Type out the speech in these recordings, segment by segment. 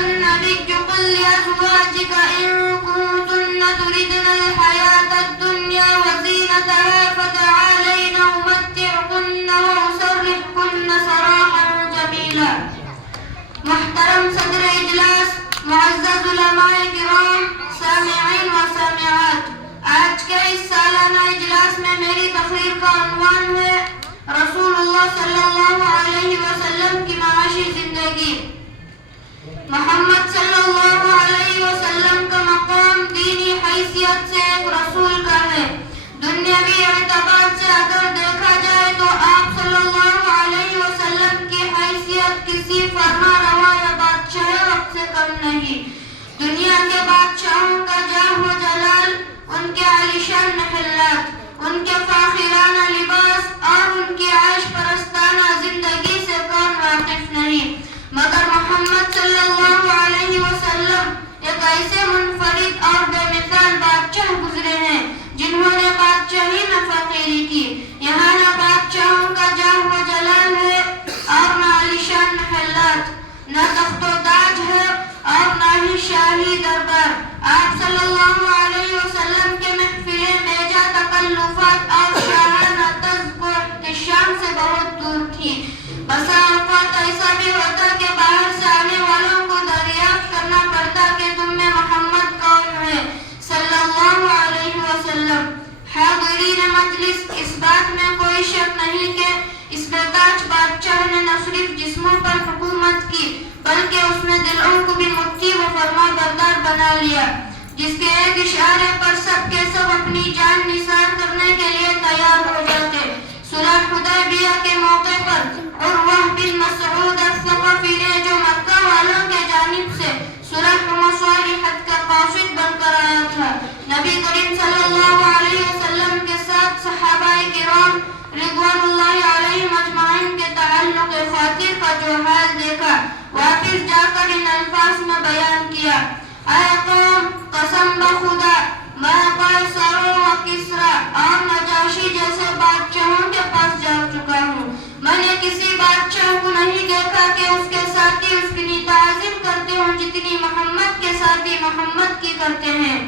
النبي قل لأزواجك إن كنتن تردن الحياة الدنيا وزينتها فتعالين أمتعكن وأسرحكن سراحا جميلا. محترم صدر اجلاس، معزز علماء کرام، سامعین و سامعات، آج کے اس سالانہ اجلاس میں میری تقریر کا عنوان ہے رسول اللہ صلی اللہ علیہ وسلم کی معاشی زندگی. محمد صلی اللہ علیہ وسلم کا مقام دینی حیثیت سے ایک رسول کا ہے. دنیاوی اعتبار سے اگر دیکھا جائے تو آپ صلی اللہ علیہ وسلم کی حیثیت کسی فرما روا یا بادشاہ وقت سے کم نہیں. دنیا کے بادشاہوں کا جاہ و جلال، ان کے عالیشان محلات، ان کے فاخرانہ لباس اور ان کی عیش پرستانہ زندگی سے کون واقف نہیں. مگر محمد صلی اللہ علیہ وسلم ایک ایسے منفرد اور بے مثال بادشاہ گزرے ہیں جنہوں نے بادشاہی میں فقیری کی. یہاں نہ بادشاہوں کا جاہ و جلال ہے اور نہ عالیشان محلات، نہ تخت و تاج ہے اور نہ ہی شاہی دربار. آپ صلی اللہ علیہ وسلم کے محفلیں بیجا تکلفات اور شاہانہ طرز و احتشام سے بہت دور تھی. بسا اوقات ایسا بھی ہوتا کہ باہر سے آنے والوں کو دریافت کرنا پڑتا کہ تم میں محمد کون ہے صلی اللہ علیہ وسلم. حاضرین مجلس، اس بات میں کوئی شک نہیں کہ اس بےتاج بادشاہ نے نہ صرف جسموں پر حکومت کی بلکہ اس نے دلوں کو بھی مٹھی و فرما بردار بنا لیا، جس کے ایک اشارے پر سب کے سب اپنی جان نثار کرنے کے لیے تیار ہو جاتے. صلح حدیبیہ کے موقع پر عروہ بن مسعود الثقفی نے جو مکہ والوں کے جانب سے صلح و مصالحت کا قاصد بن کر آیا تھا، نبی کریم صلی اللہ علیہ وسلم کے ساتھ صحابہ کرام رضوان اللہ علیہم اجمعین کے تعلق خاطر کا جو حال دیکھا، واپس جا کر ان الفاظ میں بیان کیا: اے قوم، قسم بخدا میں قیصر و کسریٰ اور نجاشی جیسے بادشاہوں کے پاس جا چکا ہوں. میں نے کسی بادشاہ کو نہیں دیکھا کہ اس کے ساتھی اس کی تعظیم کرتے ہوں جتنی محمد کے ساتھی محمد کی کرتے ہیں.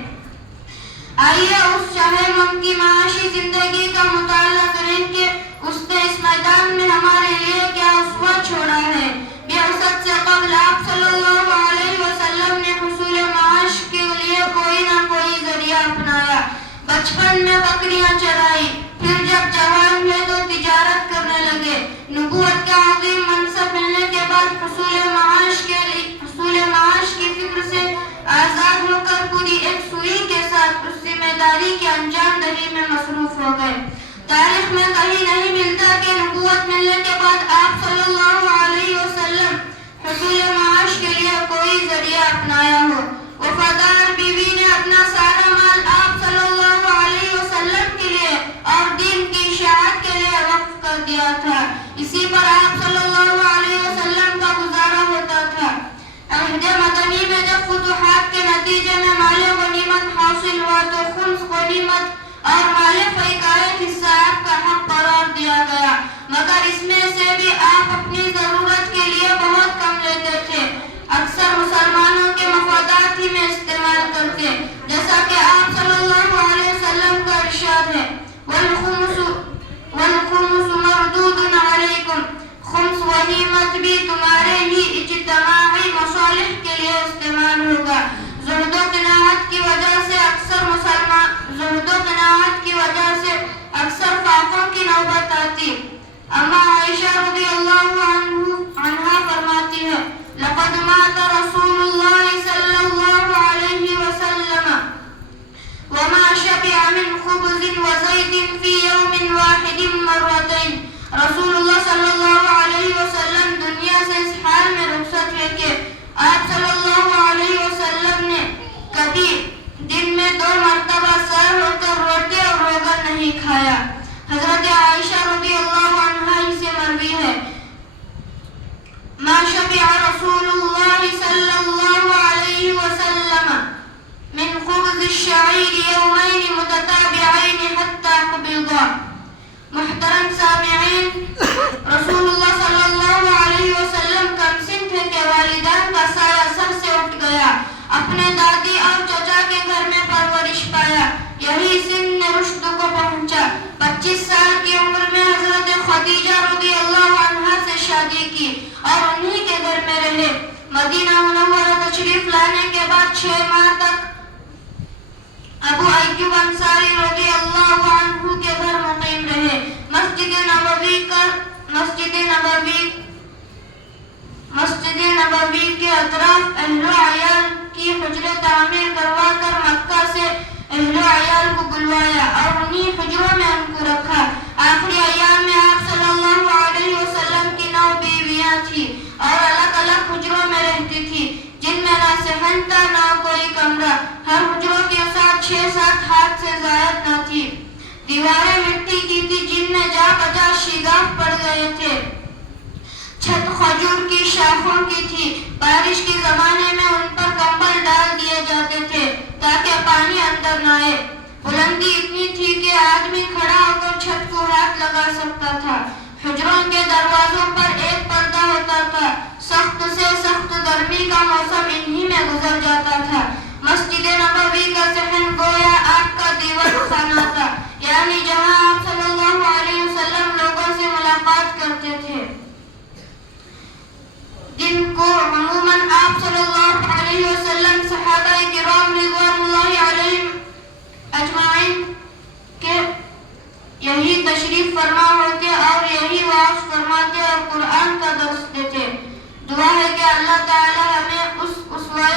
آئیے اس شاہ مم کی معاشی زندگی کا مطالعہ کریں کہ اس نے اس میدان میں ہمارے لیے کیا اسوہ چھوڑا ہے. بعثت سے قبل آپ صلی اللہ علیہ وسلم نے حصول معاش کے لیے کوئی نہ کوئی ذریعہ اپنایا. بچپن میں بکریاں چرائی، پھر جب جوان ہوئے تو تجارت کرنے لگے. نبوت کا عظیم منصب ملنے کے بعد حصول معاش کی فکر سے آزاد ہو کر پوری ایک سوئی کے ساتھ اس ذمہ داری کی انجام دہی میں مصروف ہو گئے. تاریخ میں کہیں نہیں ملتا کہ نبوت ملنے کے بعد آپ صلی اللہ علیہ وسلم حصول معاش کے لیے کوئی ذریعہ اپنایا ہو. وفادار بیوی نے اپنا سارا مال آپ صلی اللہ علیہ وسلم کے لیے اور دین کی اشاعت کے لیے وقف کر دیا تھا. اسی پر آپ صلی اللہ علیہ وسلم کا گزارا ہوتا تھا. عہد مدنی میں جب فتوحات کے نتیجے میں مال غنیمت حاصل ہوا تو خمس غنیمت اور مال فی کا ایک حصہ آپ کا حق قرار دیا گیا، مگر اس میں سے بھی آپ اپنی ضرورت کے لیے بہت کم لیتے تھے. اکثر مسلمانوں کے مفادات ہی میں استعمال کرتے، جیسا کہ آپ صلی اللہ علیہ وسلم کا ارشاد ہے: والخمس مردود علیکم. خمس غنیمت بھی تمہارے ہی اجتماعی مصالح کے لیے استعمال ہوگا. زہد و قناعت کی وجہ سے اکثر فاقوں کی نوبت آتی. اما عائشہ رضی اللہ عنہا فرماتی ہے: لقد مات رسول اللہ صلی اللہ علیہ وسلم وما شبع من خبز وزيت في يوم واحد مرتين. رسول اللہ صلی اللہ علیہ وسلم دنیا سے اس حال میں رخصت ہوئے کہ آپ صلی اللہ علیہ وسلم نے کبھی دن میں 2 مرتبہ سیر ہو کر روٹی اور روغن نہیں کھایا. حضرت عائشہ رضی اللہ عنہا ہی سے مروی ہے: ما شبع رسول اللہ صلی اللہ علیہ وسلم من خبز الشعیر یومین متتابعین حتی قبضا. محترم سامعین، رسول اللہ صلی اللہ علیہ وسلم کا سن تھے کہ والدین کا سایہ سر سے اپنے دادی اور چچا کے گھر میں پرورش پایا، یہی سن رشد کو پہنچا۔ 25 سال کی عمر میں حضرت خدیجہ رضی اللہ عنہا سے شادی کی اور انہی کے گھر میں رہے۔ مدینہ منورہ تشریف لانے کے بعد 6 ماہ تک ابو ایوب انصاری رضی اللہ عنہ کے گھر مقیم رہے۔ مسجد نبوی کے اطراف اہل و عیال کی حجریں تعمیر کروا کر مکہ سے اہل و عیال کو بلوایا اور انہی حجروں میں ان کو رکھا۔ آخری ایام میں آپ صلی اللہ علیہ وسلم کی 9 بیویاں تھیں اور الگ الگ حجروں میں رہتی تھی، جن میں نہ صحن تھا نہ کوئی کمرہ۔ ہر حجروں کے ساتھ 6-7 ہاتھ سے زائد نہ تھی۔ دیواریں مٹی کی تھی جن میں جا بجا شگاف پڑ گئے تھے۔ چھت کھجور کی شاخوں کی تھی۔ بارش کے زمانے میں ان پر کمبل ڈال دیے جاتے تھے تاکہ پانی اندر نہ آئے۔ بلندی اتنی تھی کہ آدمی کھڑا ہو کر چھت کو ہاتھ لگا سکتا تھا۔ حجروں کے دروازوں پر ایک پردہ ہوتا تھا۔ سخت سے سخت گرمی کا موسم انہی میں گزر جاتا تھا۔ مسجد نبوی کا صحن گویا آگ کا دیوار خانہ تھا، یعنی جہاں آپ صلی اللہ علیہ وسلم لوگوں سے ملاقات کرتے تھے، جن کو عموماً آپ صلی اللہ علیہ وسلم صحابہ کرام رضوان اللہ علیہم اجمعین کے یہی تشریف فرما ہوتے اور یہی وعظ فرماتے اور قرآن کا درس دیتے۔ دعا ہے کہ اللہ تعالی ہمیں اس اسوہ